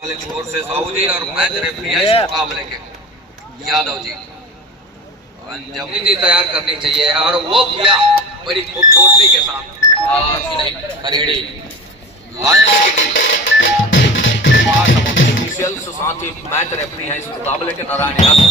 छोर से साहू जी और मैच रेफरी है इस मुकाबले के यादव जी। जमीनी तैयार करनी चाहिए और वो किया बड़ी खूबसूरती के साथ। हरियाणी लायंस की टीम ऑफिशियल्स साथ ही मैच रेफरी है इस मुकाबले के नारायण यादव।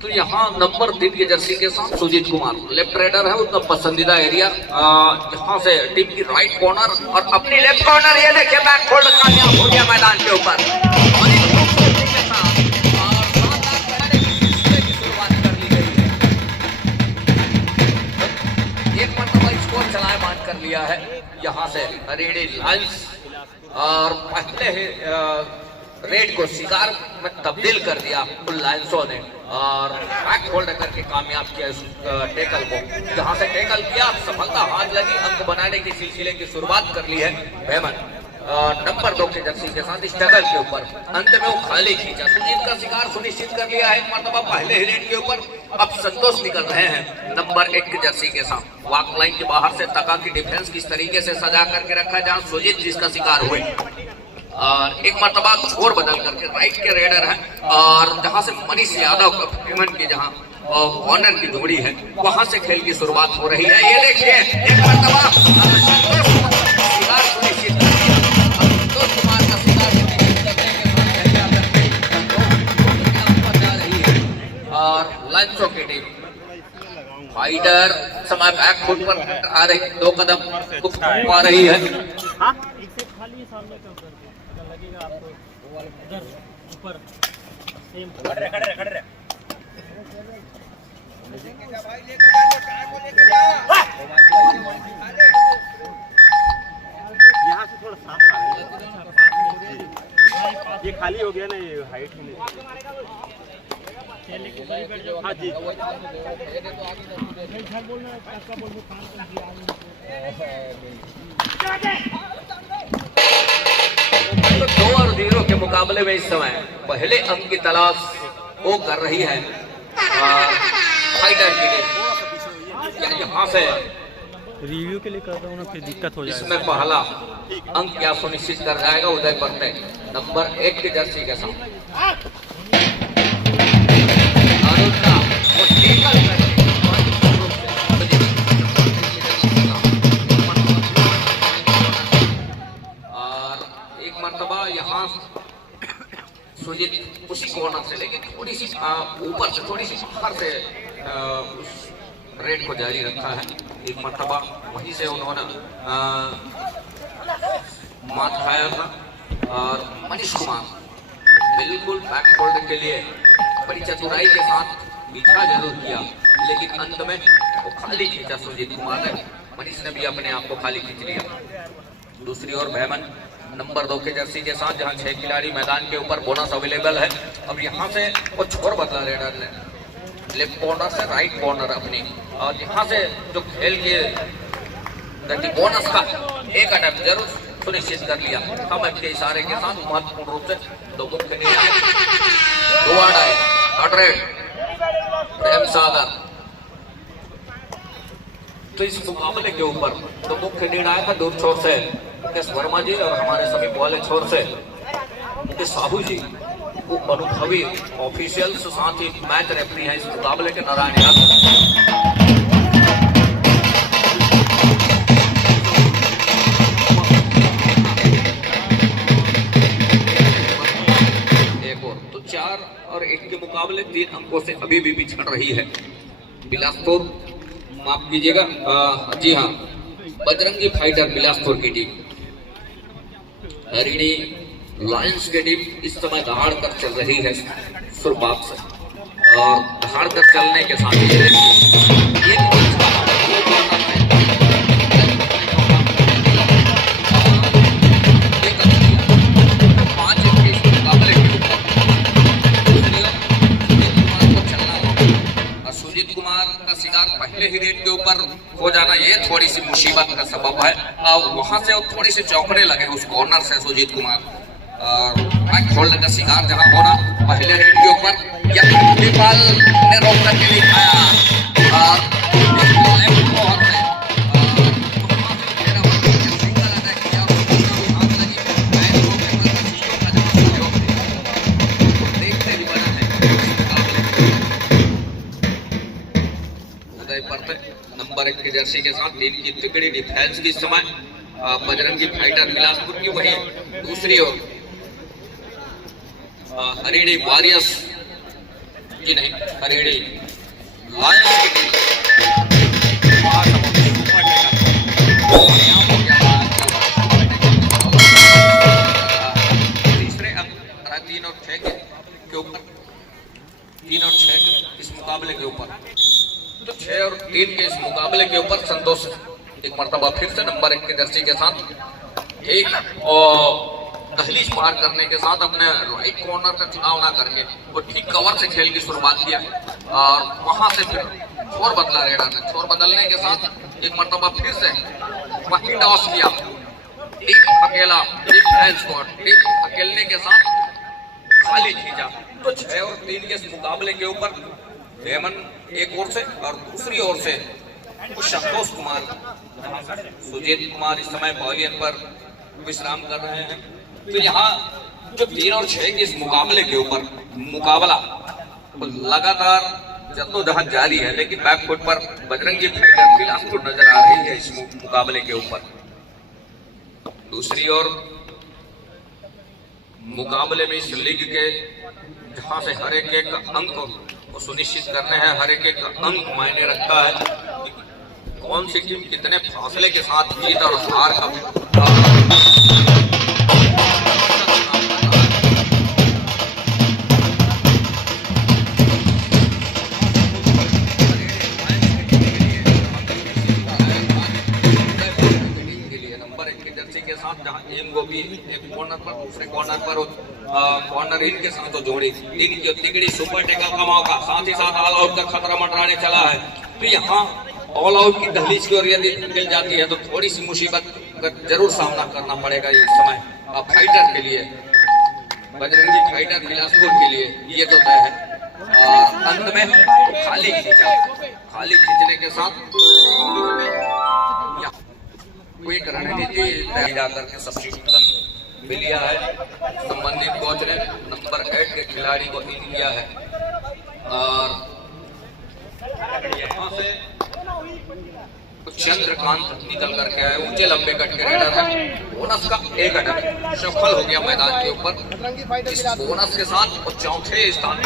तो यहाँ नंबर 3 की जर्सी के साथ सुजीत कुमार लेफ्ट राइडर है, उनका पसंदीदा एरिया यहाँ से टीम की राइट कॉर्नर और अपनी लेफ्ट कॉर्नर। ये देखिए बैक फोल्ड कामयाब हो गया मैदान के ऊपर एक मरतबा स्कोर चलायमान कर लिया है यहाँ से हरियाणी लायंस और पहले ही रेड को शिकार में तब्दील कर दिया उन लायंसों ने और बैक होल्ड करके कामयाब किया इस टेकल को। जहां से टेकल किया सफलता हाथ लगी, अंक बनाने की सिलसिले की शुरुआत कर ली है बेमन नंबर 2 के जर्सी के साथ स्ट्रगल के ऊपर। अंत में वो खाली खींचा, सुजीत का शिकार सुनिश्चित कर लिया है एक मरतबा पहले ही रेड के ऊपर। अब संतोष निकल रहे हैं नंबर 1 की जर्सी के साथ। वॉक लाइन के बाहर से तका की डिफेंस किस तरीके से सजा करके रखा जहां सुजीत जिसका शिकार हुए और एक मरतबा छोर बदल करके राइट के रेडर है और जहां से मनीष यादव का पेमेंट की जहां कॉर्नर की जोड़ी है वहां से खेल की शुरुआत हो रही है। ये देखिए एक मरतबा शिकार सुनिश्चित संतोष कुमार का शिकार सुनिश्चित करने के जा रही है और लायंसों की टीम फाइटर समय बैक फुट पर आ रही 2 कदम आ रही है। लगेगा आपको उधर ऊपर सेम खड़े रहे यहाँ से थोड़ा साफ ये खाली हो गया ना, ये हाइट ही नहीं। हाँ जी तो 2 और 0 के मुकाबले में इस समय पहले अंक की तलाश वो कर रही है फाइटर की टीम। यहाँ से रिव्यू के लिए कर रहा हूँ ना, फिर दिक्कत हो जाएगा। इसमें पहला अंक क्या सुनिश्चित कर जाएगा उदय पत्ते नंबर 1 की जर्सी के साथ। यहाँ सुजीत उसी कॉर्नर से लेकिन थोड़ी सी ऊपर से थोड़ी सी बाहर से उस रेड को जारी रखा है। एक मरतबा वहीं से उन्होंने मात खाया था और मनीष कुमार बिल्कुल बैक फोल्ड के लिए बड़ी चतुराई के साथ पीछा जरूर किया लेकिन अंत में वो खाली खींचा सुजीत कुमार ने। मनीष ने भी अपने आप को खाली खींच लिया। दूसरी ओर बेमन नंबर 2 के जर्सी के साथ जहां 6 खिलाड़ी मैदान के ऊपर बोनस अवेलेबल है। अब यहां से वो छोर बदला रेडर ने लेफ्ट कॉर्नर से राइट कॉर्नर अपनी और यहां से जो खेल के बोनस का एक अटैम्प्ट जरूर सुनिश्चित कर लिया। हम के इशारे के साथ महत्वपूर्ण रूप से 2 मुख्य प्रेम सागर। तो इस मुकाबले के ऊपर 2 मुख्य निर्णायक दूर छोर से मुकेश वर्मा जी और हमारे समीप वाले छोर से साहू जी वो अनुभवी ऑफिशियल्स साथ ही मैच रेफरी हैं इस मुकाबले के नारायण यादव। एक और तो 4 और 1 के मुकाबले 3 अंकों से अभी भी पिछड़ रही है बिलासपुर, माफ कीजिएगा, जी हाँ, बजरंगी फाइटर बिलासपुर की टीम। हरियाणी लायंस की टीम इस समय दहाड़ कर चल रही है शुरुआत से और दहाड़ कर चलने के साथ सुजीत कुमार का शिकार पहले ही रेड के ऊपर हो जाना ये थोड़ी सी मुसीबत का सबब है। वहां से थोड़ी सी चौंकने लगे उस कॉर्नर से सुजीत कुमार बैक होल्डर का शिकार जहां होना पहले रेड के ऊपर यहाँ नेपाल ने रोक करके दिखाया और बहुत है नंबर 1 की जर्सी के साथ टीम की तिकड़ी डिफेंस की समय बजरंगी फाइटर बिलासपुर की वही दूसरी ओर हरियाणी वॉरियर्स की नहीं हरियाणी लायंस की टीम तीसरे अंक 3 और 6 के ऊपर 3 और 6 इस मुकाबले के ऊपर तो 6 और 3 के इस मुकाबले के ऊपर संतोष एक मर्तबा फिर से नंबर 1 के जर्सी के साथ एक दहलीज पार करने के साथ अपने राइट कॉर्नर का चुनाव ना करके वो ठीक कवर से खेल की शुरुआत किया और वहां से फिर छोर बदला रेडर ने छोर बदलने के साथ एक मर्तबा फिर से वही टॉस किया एक अकेला डिफेंस स्क्वाड एक अकेलने के साथ खाली खींचा तो 6 और 3 के इस मुकाबले के ऊपर हेमन एक ओर से और दूसरी ओर से संतोष कुमार सुजीत कुमार इस समय पवेलियन पर विश्राम कर रहे हैं। तो यहाँ जो 3 और 6 के इस मुकाबले के ऊपर मुकाबला लगातार जद्दोजहद जारी है लेकिन बैकफुट पर बजरंगी फाइटर बिलासपुर नजर आ रही है इस मुकाबले के ऊपर। दूसरी ओर मुकाबले में इस लीग के जहां से हर एक अंक को सुनिश्चित करने हैं हर एक अंक मायने रखता है कौन सी टीम कितने फासले के साथ जीत और हार का नंबर 1 की जर्सी के साथ जहां एम गोपी एक कॉर्नर पर दूसरे कॉर्नर पर कॉर्नर इन के साथ जोड़ी तीन की तिगड़ी सुपर टेकल का मौका साथ ही साथ ऑल आउट का खतरा मंडराने चला है। तो यहाँ ऑल आउट की दहलीज की ओर यदि निकल जाती है तो थोड़ी सी मुसीबत का जरूर सामना करना पड़ेगा इस समय फाइटर के लिए बजरंगी फाइटर बिलासपुर के लिए ये तो तय है। और अंत में खाली खींचने के साथ कोई रणनीति तय जाकर के सब्स्टिट्यूशन भी लिया है संबंधित कोच ने नंबर 8 के खिलाड़ी को इन किया है और यहाँ से चंद्रकांत निकल करके आए ऊंचे लंबे कट के रेडर है बोनस का एक अटक सफल हो गया मैदान के ऊपर इस बोनस के साथ वो चौथे स्थान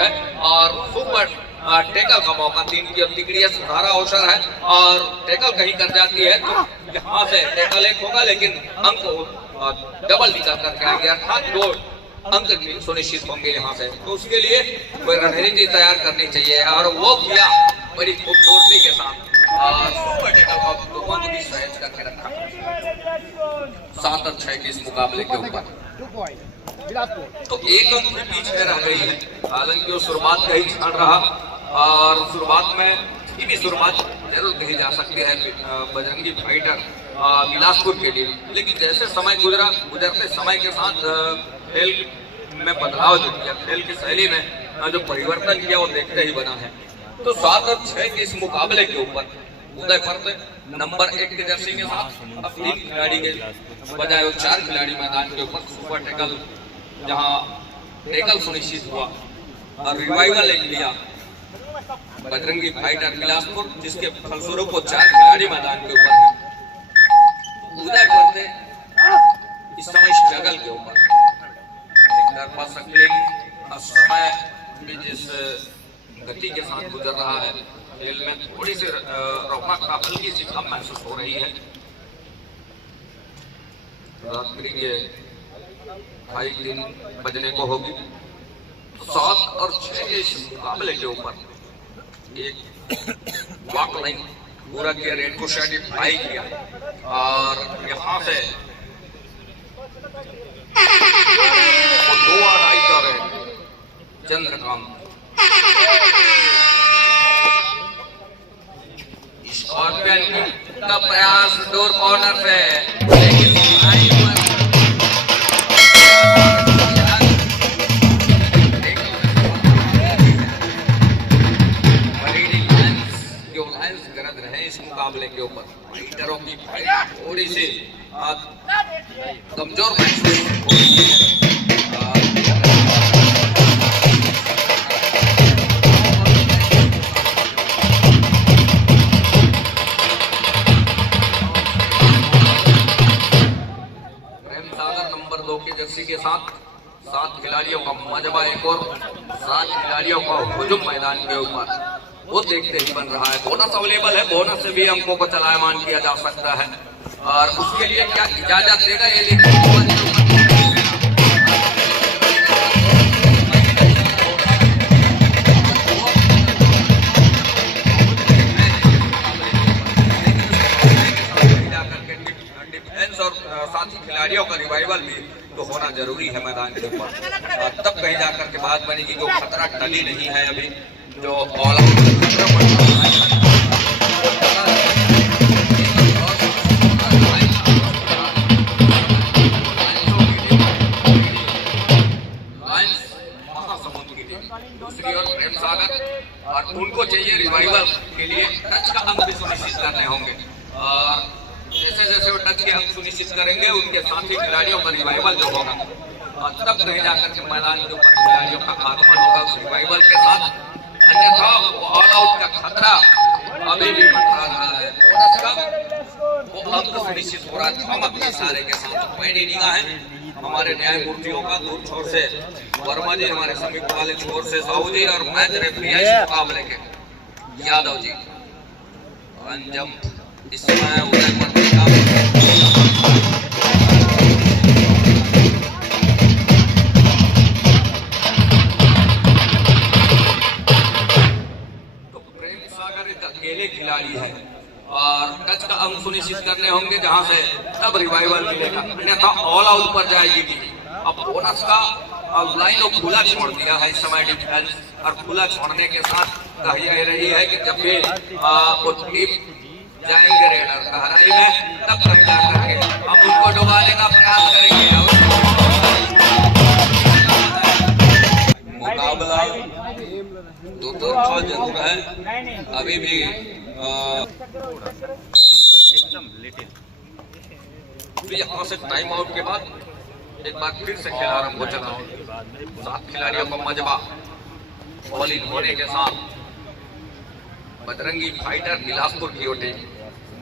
है और सुपर टेकल का मौका 3 की तिगड़ी सुधारा अवसर है और टेकल कहीं कर जाती है तो यहाँ से टेकल एक होगा लेकिन अंक डबल निकल करके आएंगे अर्थात 2 अंक सुनिश्चित होंगे यहाँ से। तो उसके लिए कोई रणनीति तैयार करनी चाहिए और वो किया बड़ी खूबसूरती के साथ और सुपर टेकल का लोगों को भी सहज करके रखा 7 और 6 के इस मुकाबले के ऊपर तो एक अंक भी पीछे रह गई है हालांकि वो शुरुआत का ही क्षण रहा और शुरुआत में भी शुरुआत जरूर कही जा सकती है बजरंगी फाइटर बिलासपुर के लिए लेकिन जैसे समय गुजरते समय के साथ खेल में बदलाव जो किया खेल की शैली में जो परिवर्तन किया वो देखते ही बना है। तो 7 और 6 के इस मुकाबले के ऊपर उदय फर्द नंबर 1 के जर्सी के साथ अब 3 खिलाड़ी के बजाय 4 खिलाड़ी मैदान के ऊपर सुपर टेकल जहां टेकल सुनिश्चित हुआ और रिवाइवल एक लिया बजरंगी फाइटर बिलासपुर जिसके फलस्वरूप वो 4 खिलाड़ी मैदान के ऊपर है। उदय फर्द इस समय स्ट्रगल के ऊपर समय भी जिस गति के साथ गुजर रहा है खेल में थोड़ी सी रौनक का हल्की सी कम महसूस हो रही है। रात्रि के 2:30 बजने को होगी। 7 और 6 के इस मुकाबले के ऊपर एक वॉक लाइन पूरा किया रेड को सर्टिफाई किया और यहाँ से चंद्रकांत स्कॉर्पियन का प्रयास डोर कॉर्नर से लेकिन कमजोर महसूस हो रही है। प्रेम सागर नंबर 2 की जर्सी के साथ 7 खिलाड़ियों का मजबा, एक और 7 खिलाड़ियों का हुजूम मैदान के ऊपर वो देखते ही बन रहा है। बोनस अवेलेबल है, बोनस से भी अंकों को चलायमान किया जा सकता है और उसके लिए क्या इजाजत देगा ये देखिए। डिफेंस और साथी खिलाड़ियों का रिवाइवल भी तो होना जरूरी है मैदान के ऊपर, तब कहीं जाकर के बात बनेगी। जो खतरा टली नहीं है अभी, जो ऑल आउट खतरा पड़ रहा है। दूसरी ओर प्रेम सागर और उनको चाहिए रिवाइवल के लिए टच का अंक भी सुनिश्चित करने होंगे और जैसे जैसे वो टच के अंक सुनिश्चित करेंगे उनके साथी खिलाड़ियों का रिवाइवल जो होगा और तब कहीं जाकर के मैदान के ऊपर खिलाड़ियों का आगमन होगा उस रिवाइवल के साथ, अन्यथा ऑल आउट का खतरा अभी भी मंडरा रहा है। वो अंक सुनिश्चित हो रहा है हम अपने इशारे के साथ। पैडी निगाहें हमारे न्यायमूर्तियों का दूर छोर से वर्मा जी, हमारे समीप वाले छोर से साहू जी और मैच रेफरी मुकाबले के यादव जी। अंजम इस समय उदयपुर तो प्रेम सागर एक अकेले खिलाड़ी है और टच का अंक सुनिश्चित करने होंगे जहां से तब रिवाइवल मिलेगा, अन्यथा ऑल आउट पर जाएगी टीम। अब बोनस का लाइन को खुला छोड़ दिया है इस समय डिफेंस और खुला छोड़ने के साथ कही रही है कि जब भी वो टीम जाएंगे रेडर गहराई में तब कहीं जाकर के हम उनको डुबाने का प्रयास करेंगे। मुकाबला दो तरफा जरूर है, अभी भी एकदम लिटिल। तो यहाँ से टाइम आउट के बाद एक बार फिर से खेल आरंभ हो चला। 7 खिलाड़ियों का मजबा बॉलिंग होने के साथ बजरंगी फाइटर बिलासपुर की टीम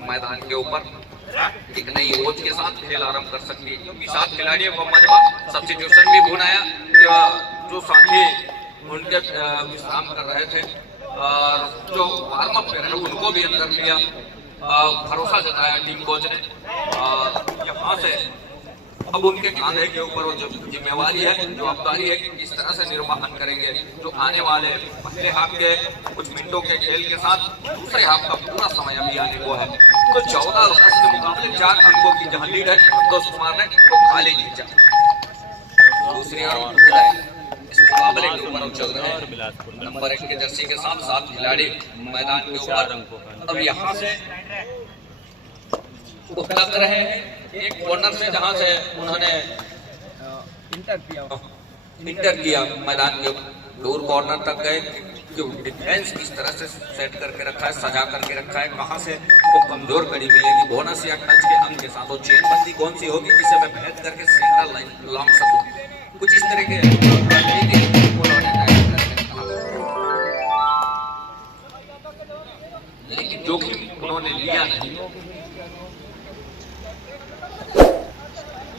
मैदान के ऊपर एक नई सोच के साथ खेल आरंभ कर सकती है, क्योंकि 7 खिलाड़ियों का मजबा सब्स्टिट्यूशन भी भुनाया, जो साथी उनके विश्राम कर रहे थे और जो वार्म अप कर रहे उनको भी अंदर लिया, भरोसा जताया टीम कोच ने और यहाँ से अब उनके कांधे के ऊपर वो जिम्मेवारी है, जवाबदारी है कि किस तरह से निर्वहन करेंगे जो आने वाले पहले हाफ के कुछ मिनटों के खेल के साथ दूसरे हाफ का पूरा समय अभी आने को है। तो 14 रन के मुकाबले 4 अंकों की जहां लीड है संतोष कुमार ने वो खाली खींचा। दूसरी ओर इस मुकाबले के ऊपर चल रहे हैं नंबर 1 के जर्सी के साथ 7 खिलाड़ी मैदान के ऊपर। अब यहाँ से वो तक रहे हैं एक कॉर्नर से जहां से उन्होंने इंटर किया मैदान के दूर कॉर्नर तक गए कि डिफेंस किस तरह से सेट करके रखा है, सजा करके रखा है, कहां से वो कमजोर कड़ी मिलेगी, बोनस या टच के अंक के साथ वो चेनबंदी कौन सी होगी जिसे मैं बेहद करके सेंटर लाइन लॉन्ग सकूं, कुछ इस तरह के लेकिन जोखिम उन्होंने लिया नहीं।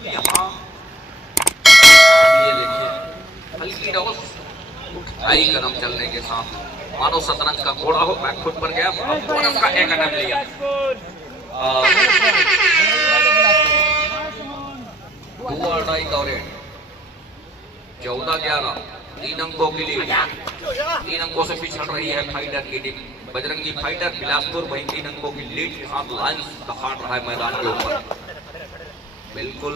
यहाँ ये देखिए हल्की डॉस उठाई कदम चलने के साथ मानो शतरंज का घोड़ा हो बैक फुट पर गया, बोनस का एक कदम लिया। 14-11 3 अंकों के लिए 3 अंकों से पिछड़ रही है फाइटर की टीम। बजरंगी फाइटर बिलासपुर वही 3 अंकों की लीड के साथ लाइन्स दहाड़ रहा है मैदान के ऊपर। बिल्कुल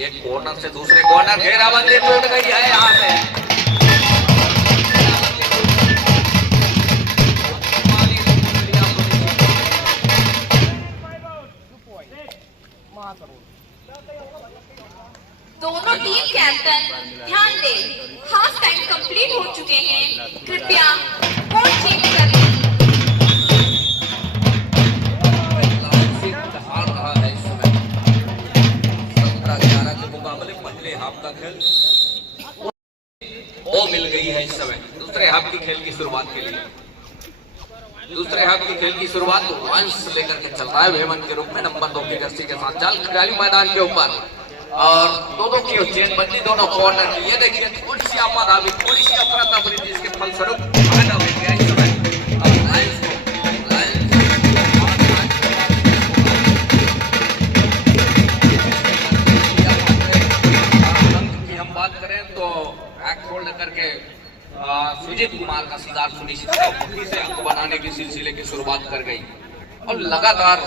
एक कॉर्नर से दूसरे कॉर्नर घेराबंदी टूट गई है यहाँ से। दोनों टीम कैप्टन ध्यान दें, हाफ टाइम कंप्लीट हो चुके हैं, कृपया कोर्ट चेंज कर लें। हाफ का खेल वो मिल गई है इस समय दूसरे हाफ की खेल की शुरुआत के लिए। दूसरे हाफ की खेल की शुरुआत वंश लेकर के चल रहा है वेमन के रूप में नंबर 2 की जर्सी के साथ। जाल खिलाड़ी मैदान के ऊपर और दोनों की चेन बदली दोनों कॉर्नर की। ये देखिए थोड़ी सी आपाधापी थोड़ी सी अफरा तफरी जिसके फलस्वरूप फायदा हो गया इस समय लायंस को। की हम बात करें तो एक्ट होल्ड करके सुजीत कुमार का शिकार सुनिश्चित से अंक बनाने की सिलसिले की शुरुआत कर गई और लगातार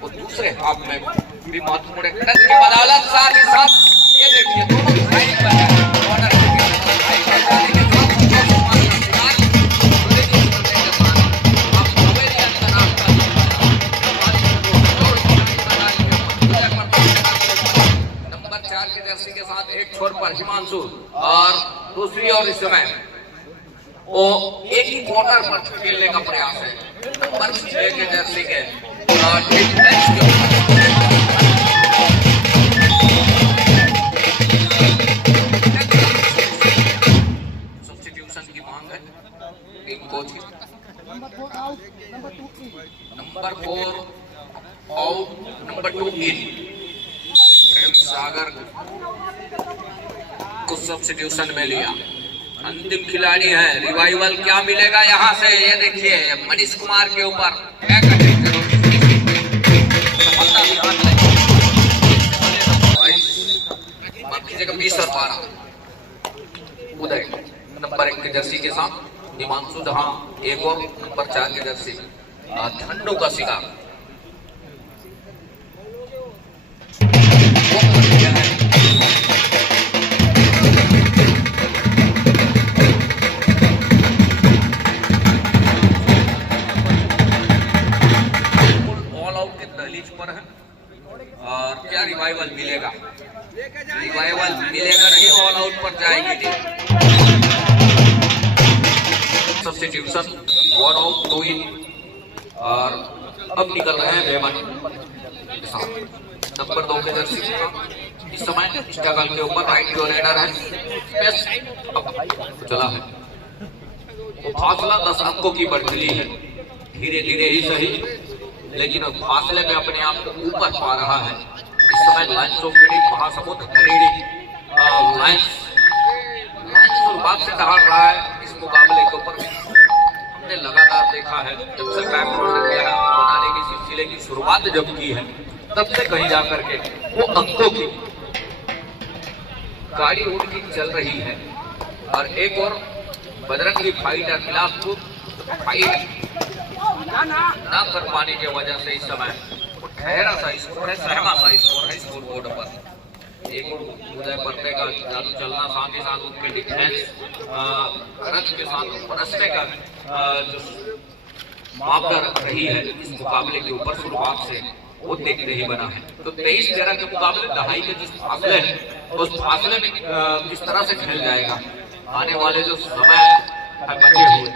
वो दूसरे हाफ में भी महत्वपूर्ण टच की बदौलत साथ ही साथ ये देखिए दोनों साइड पर है कॉर्नर के साइड पर जाने के साथ सुजीत कुमार का शिकार सुनिश्चित करने के साथ अब नवेलियन का नाम का नंबर 4 की जर्सी के साथ एक छोर पर हिमांशु और दूसरी ओर इस समय वो एक ही कॉर्नर पर खेलने का प्रयास है नंबर 6 के जर्सी के सब्स्टिट्यूशन की मांग है एक कोच की। नंबर 4 आउट नंबर 2 इन प्रेम सागर को सब्स्टिट्यूशन में लिया। अंतिम खिलाड़ी है रिवाइवल क्या मिलेगा यहाँ से ये देखिए मनीष कुमार के ऊपर जगह 20 और 12 उदय नंबर 1 की जर्सी के साथ हिमांशु जहां एक और नंबर 4 की जर्सी धन्नो का शिकार पर है और क्या रिवाइवल मिलेगा नहीं ऑल आउट पर जाएगी टीम। सब्स्टिट्यूशन 1 आउट 2 इन और अब निकल रहे हैं वेमन नंबर 2 के जर्सी इस समय स्ट्रगल के ऊपर राइट की ओर रेडर है चला है तो फासला 10 अंकों की बढ़ती है धीरे धीरे ही सही लेकिन फासले में अपने आप को ऊपर पा रहा है। इस समय लायंस ऑफ महासमुद्र खरीदी लायंस शुरुआत से दहाड़ रहा है इस मुकाबले के ऊपर। हमने लगातार देखा है जब से बैक होल्ड किया है बनाने की सिलसिले की शुरुआत जब की है तब से कहीं जाकर के वो अंकों की गाड़ी उनकी चल रही है और एक और बजरंगी फाइटर बिलासपुर फाइट ना कर पाने की वजह से इस समय ठहरा सा स्कोर है सहमा सा स्कोर है स्कोर बोर्ड पर। एक और उदय पर्दे का जादू चलना साथ ही साथ उनके डिफेंस रथ के साथ रस्ते का जो मापदंड रही है इस मुकाबले के ऊपर शुरुआत से वो देखते ही बना है। तो 23-13 के मुकाबले दहाई के जिस फासले है उस फासले में किस तरह से खेल जाएगा आने वाले जो समय है बचे हुए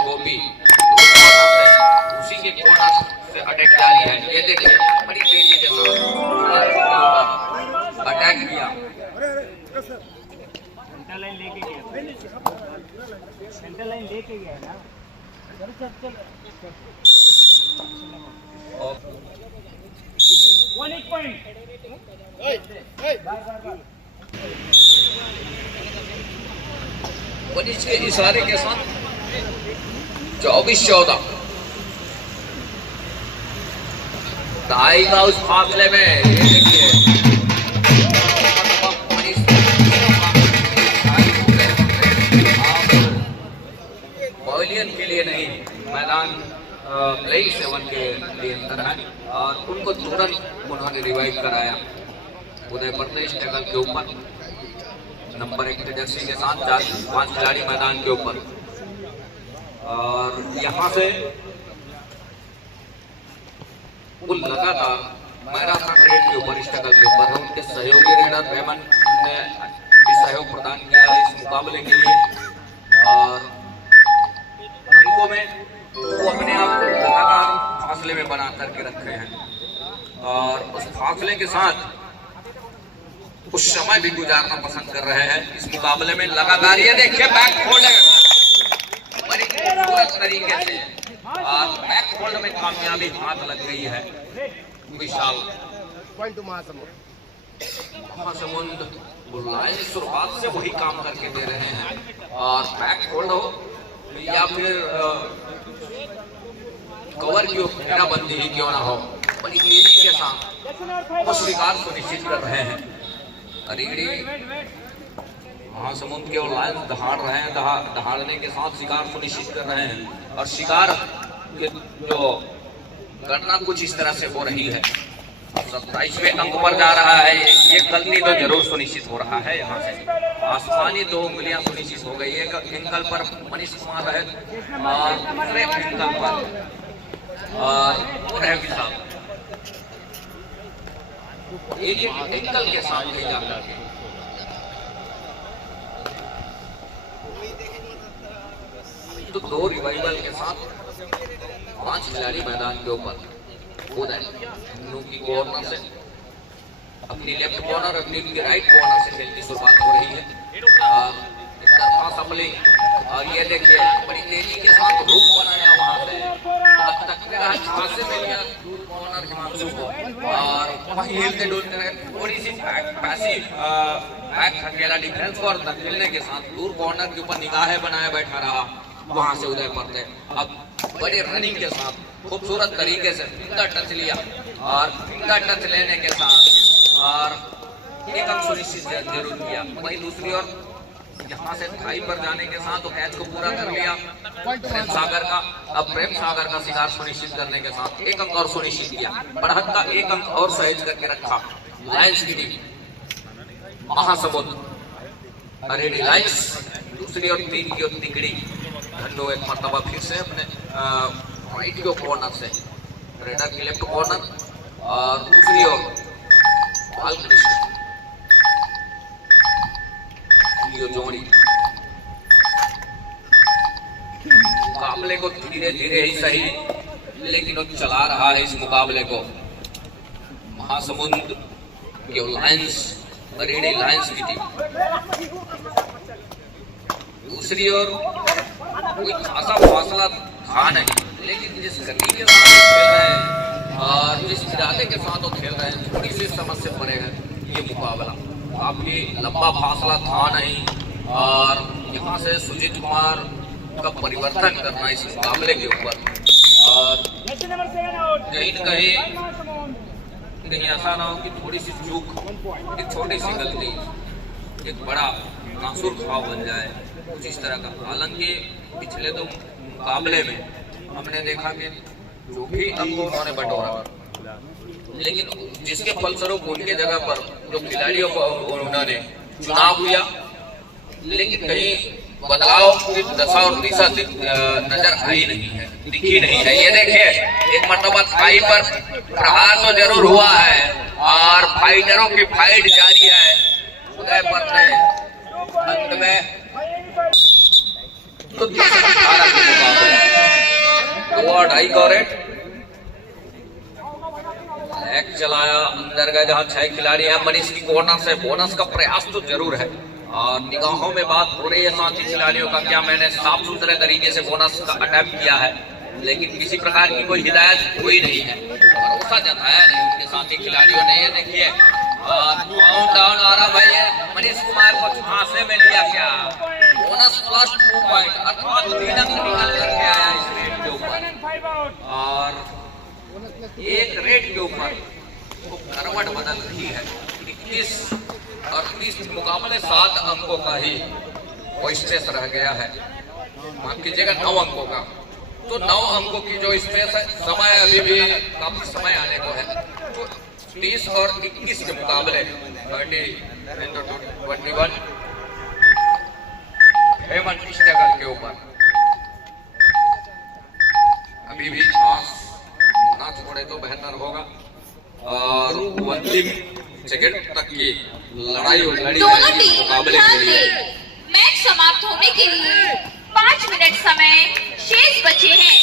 वो भी उसी के कॉर्नर से अटैक जारी है। ये देखिए बड़ी तेजी के साथ अटैक किया सेंटर लाइन लेके गया ना 1 पॉइंट मनीष के इशारे के साथ 24-14 ढाई का उस फासले में ये देखिए पवेलियन के लिए नहीं मैदान प्लेइंग 7 के लिए अंदर है और उनको तुरंत उन्होंने रिवाइव कराया। उदय प्रदेश टेबल के ऊपर नंबर 1 के जर्सी के साथ 4-5 खिलाड़ी मैदान के ऊपर और यहाँ से वो लगातार मैराथन रेड के ऊपर स्ट्रगल के ऊपर उनके सहयोगी रेडर रेमन ने भी सहयोग प्रदान किया है इस मुकाबले के लिए और अंकों में वो अपने आप को लगातार फासले में बना करके रखे हैं और उस फासले के साथ कुछ समय भी गुजारना पसंद कर रहे हैं इस मुकाबले में। लगातार ये देखिए बैक होल्ड बड़ी खूबसूरत तरीके से बैक होल्ड में कामयाबी हाथ लग गई है विशाल। महासमुंद शुरुआत से वही काम करके दे रहे हैं और बैक होल्ड हो या फिर कवर की घेराबंदी ही क्यों ना हो, बड़ी तेजी के साथ वो शिकार सुनिश्चित कर रहे हैं। अरीड़ी महासमुंद के लाइन दहाड़ रहे हैं, दहाड़ने के साथ शिकार सुनिश्चित कर रहे हैं और शिकार जो गणना कुछ इस तरह से हो रही है। 27वें अंक पर जा रहा है। ये गलती तो जरूर सुनिश्चित हो रहा है। यहाँ से आसमानी 2 उंगलियां सुनिश्चित हो गई। एक एंगल पर मनीष कुमार है और दूसरे एंगल पर और विशाल एक एंगल के साथ ले जाकर तो 2 रिवाइवल के साथ 5 खिलाड़ी मैदान के ऊपर कूद है। की कॉर्नर से अपनी लेफ्ट कॉर्नर, अपनी राइट कॉर्नर से खेलने की शुरुआत हो रही है। और ये देखिए बड़ी तेजी के साथ रुख बनाया वहां से में लिया दूर कॉर्नर हिमांशु को और वहीं हिलते डुलते रहे। थोड़ी सी पैसिव बैक अकेला डिफेंस और धकेलने के साथ दूर कॉर्नर के ऊपर निगाहें बनाए बैठा रहा। वहां से उदय पड़ते अब बड़े रनिंग के साथ खूबसूरत तरीके से फिंगर टच लिया और फिंगर टच लेने के साथ और एक अंक सुनिश्चित जरूर किया। वहीं दूसरी ओर यहाँ से थाई पर जाने के साथ तो कैच को पूरा कर लिया प्रेम सागर का। अब प्रेम सागर का शिकार सुनिश्चित करने के साथ 1 अंक और सुनिश्चित किया। बढ़त का 1 अंक और सहेज करके रखा लायंस की टीम। महासमुंद अरेडी लायंस दूसरी और 3 की ओर तिकड़ी धन्नो एक मरतबा फिर से अपने राइट के कॉर्नर से रेडर की लेफ्ट कॉर्नर और दूसरी ओर बालकृष्ण जोड़ी मुकाबले को धीरे धीरे ही सही लेकिन वो चला रहा है इस मुकाबले को। महासमुंद के लायंस अरेडी लायंस की टीम। दूसरी ओर कोई खासा फासला था नहीं लेकिन जिस गति के साथ खेल रहे हैं और जिस इरादे के साथ वो खेल रहे हैं थोड़ी सी समझ से परे है ये मुकाबला। काफी लंबा फासला था नहीं और यहाँ से सुजीत कुमार का परिवर्तन करना इस मुकाबले के ऊपर और कहीं न कहीं ऐसा ना हो कि थोड़ी सी चूक, एक छोटी सी गलती एक बड़ा नासुर घाव बन जाए, कुछ इस तरह का। हालांकि पिछले 2 मुकाबले में हमने देखा कि जो भी अंक उन्होंने बटोरा लेकिन जिसके फलस्वरूप उनके जगह पर जो खिलाड़ियों को उन्होंने चुनाव किया लेकिन कहीं बदलाव की दशा और दिशा नजर आई नहीं है, दिखी नहीं है। ये देखिए एक मरतबा थाई पर प्रहार तो जरूर हुआ है और फाइटरों की फाइट जारी है। उदय पड़ते अंत में तो 2.5 कॉरेट एक चलाया अंदर गए जहां 6 खिलाड़ी हैं। मनीष की कॉर्नर से बोनस का प्रयास तो जरूर है और निगाहों में बात हो रही है साथी खिलाड़ियों का क्या मैंने साफ सुथरे तरीके से बोनस का अटेम्प्ट किया है लेकिन किसी प्रकार की कोई हिदायत हुई नहीं है, भरोसा जताया नहीं उनके साथी खिलाड़ियों ने। ये देखिए काउंट डाउन आ रहा भाई मनीष कुमार को फांसे में लिया क्या बोनस प्लस 2 पॉइंट अर्थात 3 अंक निकल करके आया इस रेट के ऊपर और एक रेट के ऊपर वो करवट बदल रही है। 21 और 30 मुकाबले 7 अंकों का ही वो स्पेस रह गया है, माफ कीजिएगा 9 अंकों का। तो 9 अंकों की जो स्पेस है समय अभी भी काफी समय आने को है। तो 30 और 21 के मुकाबले 21 हेमंत स्टेगर के ऊपर अभी भी ना छोड़े तो बेहतर होगा और अंतिम सेकंड तक की लड़ाई लड़ी मुकाबले के लिए मैच समाप्त होने के लिए 5 मिनट समय शेष बचे हैं।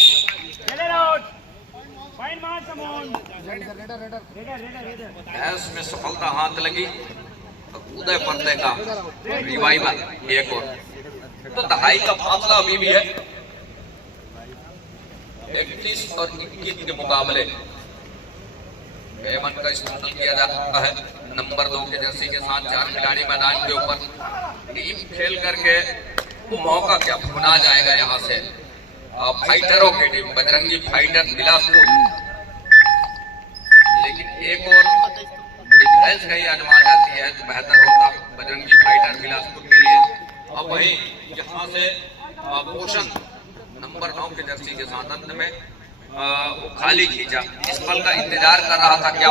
में सफलता हाथ लगी उदय पर्दे का रिवाइवल एक और। तो दहाई का फासला अभी भी है। 31 और 21 के मुकाबले पेमन का इस्तेमाल किया जाता है। नंबर 2 के जर्सी के साथ 4 खिलाड़ी मैदान के ऊपर टीम खेल करके वो मौका क्या भुना जाएगा यहाँ से। फाइटरों की टीम बजरंगी फाइटर बिलासपुर, लेकिन एक और डिफेंस कहीं आजमा जाती है तो बेहतर होता बजरंगी फाइटर बिलासपुर के लिए। अब वही यहाँ से पोषण नंबर 9 के जर्सी के साथ अंत में वो खाली खींचा। इस पल का इंतजार कर रहा था क्या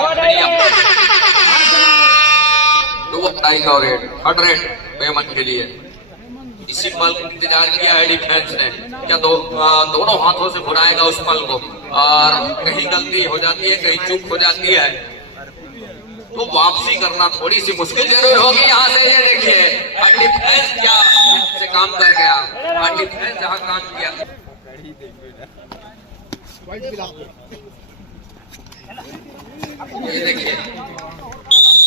थर्ड रेड पेमन के लिए। इसी पल इंतजार किया है डिफेंस ने, क्या दोनों हाथों से भुनाएगा उस पल को, और कहीं गलती हो जाती है, कहीं चूक हो जाती है तो वापसी करना थोड़ी सी मुश्किल जरूर होगी यहाँ से। ये देखिए डिफेंस क्या से काम कर गया, डिफेंस जहाँ काम किया। ये देखिए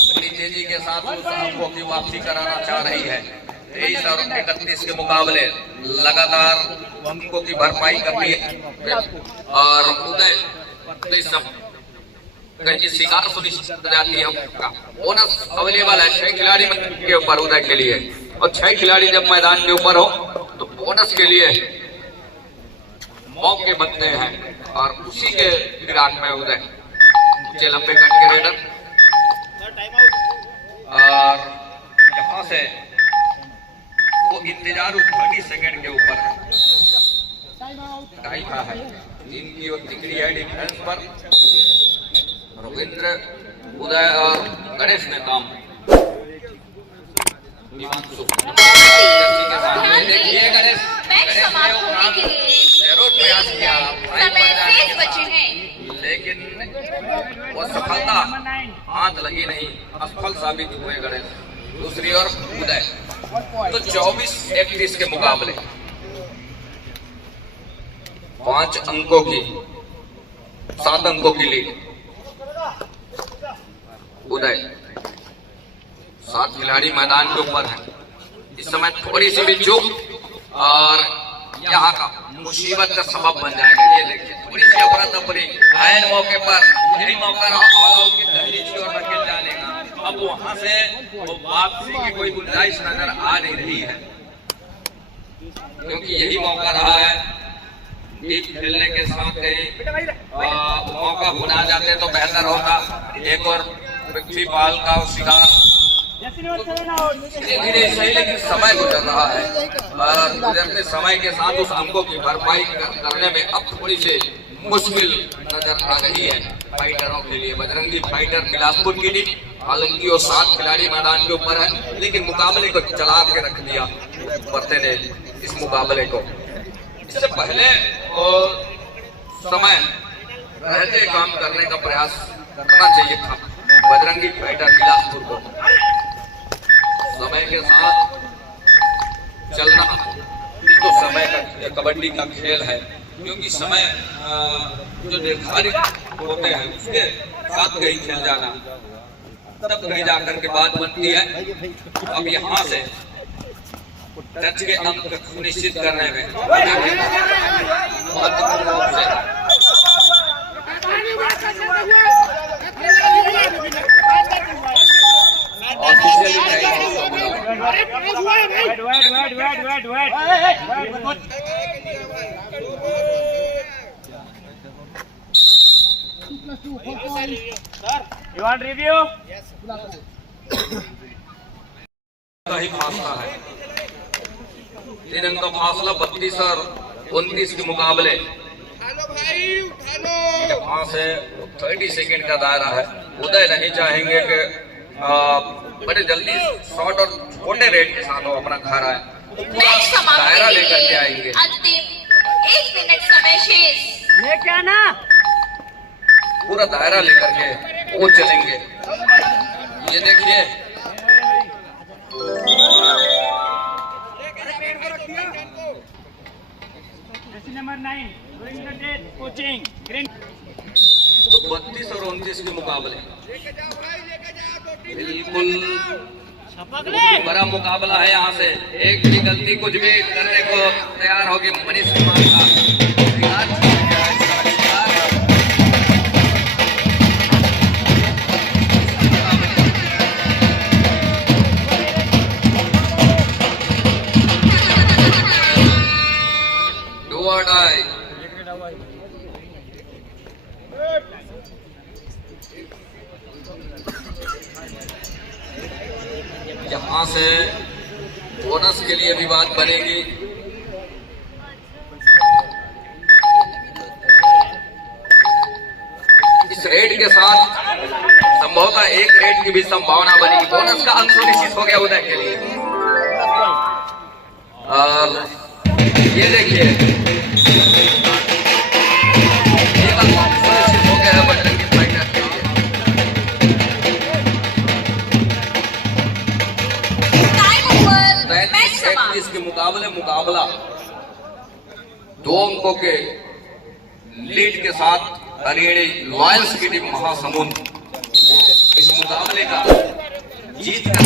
बड़ी तेजी के साथ उस अंकों की वापसी कराना चाह रही है। 23 और 31 के मुकाबले लगातार अंकों की भरपाई करनी है और उदय कहीं शिकार सुनिश्चित हो जाती है। बोनस अवेलेबल है 6 खिलाड़ी के ऊपर उदय के लिए, और 6 खिलाड़ी जब मैदान के ऊपर हो तो बोनस के लिए मौके बनते हैं, और उसी के फिराक में उदय ऊंचे लंबे कट के रेडर, और यहाँ से वो इंतजार उस 30 सेकंड के ऊपर टाइम है जिनकी और दिख रही है डिफेंस पर। रविंद्र, उदय और गणेश ने काम देखिए गणेश जरूर प्रयास किया, लेकिन वो सफलता हाथ लगी नहीं, असफल साबित हुए गणेश। दूसरी ओर उदय तो 24-31 के मुकाबले 5 अंकों की 7 अंकों की लीड। उदय 7 खिलाड़ी मैदान के ऊपर है। इस समय थोड़ी सी भी चूक और यहाँ का मुसीबत का सबब बन जाएगा। ये देखिए थोड़ी सी अफरा तफरी आयन मौके पर, यही मौका रहा ऑल आउट की दहलीज की ओर धकेल जाने का। अब वहां से वो वापसी की कोई गुंजाइश नजर आ नहीं रही है, क्योंकि यही मौका रहा है। टीम खेलने के साथ कहीं मौका भुना जाते तो बेहतर होता। एक और पृथ्वीपाल का शिकार धीरे धीरे सही, लेकिन समय गुजर रहा है और गुजरते समय के साथ उस अंकों की भरपाई करने में अब थोड़ी सी मुश्किल नजर आ रही है फाइटरों के लिए। बजरंगी फाइटर बिलासपुर की टीम, हालांकि वो 7 खिलाड़ी मैदान के ऊपर है, लेकिन मुकाबले को चला के रख दिया पर्दे ने इस मुकाबले को। इससे पहले समय रहते काम करने का प्रयास करना चाहिए था बजरंगी फाइटर बिलासपुर को। समय के साथ चलना तो समय का कबड्डी का खेल है, क्योंकि समय जो निर्धारित होते हैं उसके साथ कहीं खेल जाना, तब कहीं जाकर के बात बनती है। अब यहाँ से टच के अंक सुनिश्चित करने में महत्वपूर्ण रूप से You want review? ही फासला है। 3 अंक का फासला 32 और 29 के मुकाबले। वहां से 30 सेकंड का दायरा है। उदय नहीं चाहेंगे कि बड़े जल्दी शॉर्ट और छोटे रेट के साथ वो अपना खा रहा है, तो पूरा दायरा लेकर के आएंगे। अंतिम 1 मिनट समय शेष। लेके आना, पूरा दायरा लेकर के वो चलेंगे। ये देखिए नंबर 9 कोचिंग ग्रीन। तो 32 और 29 के मुकाबले बिल्कुल बड़ा मुकाबला है यहाँ से। एक भी गलती कुछ भी करने को तैयार होगी मनीष कुमार का। Do or die। यहाँ से बोनस के लिए भी बात बनेगी। इस रेड के साथ संभवतः एक रेड की भी संभावना बनेगी। बोनस का अंक सुनिश्चित हो गया उदय के लिए। और ये देखिए ये अंक सुनिश्चित हो गया है बटन की फाइटर के लिए। इसके मुकाबला 2 अंकों के लीड के साथ हरियाणा लॉयंस की टीम महासमुंद इस मुकाबले का जीत का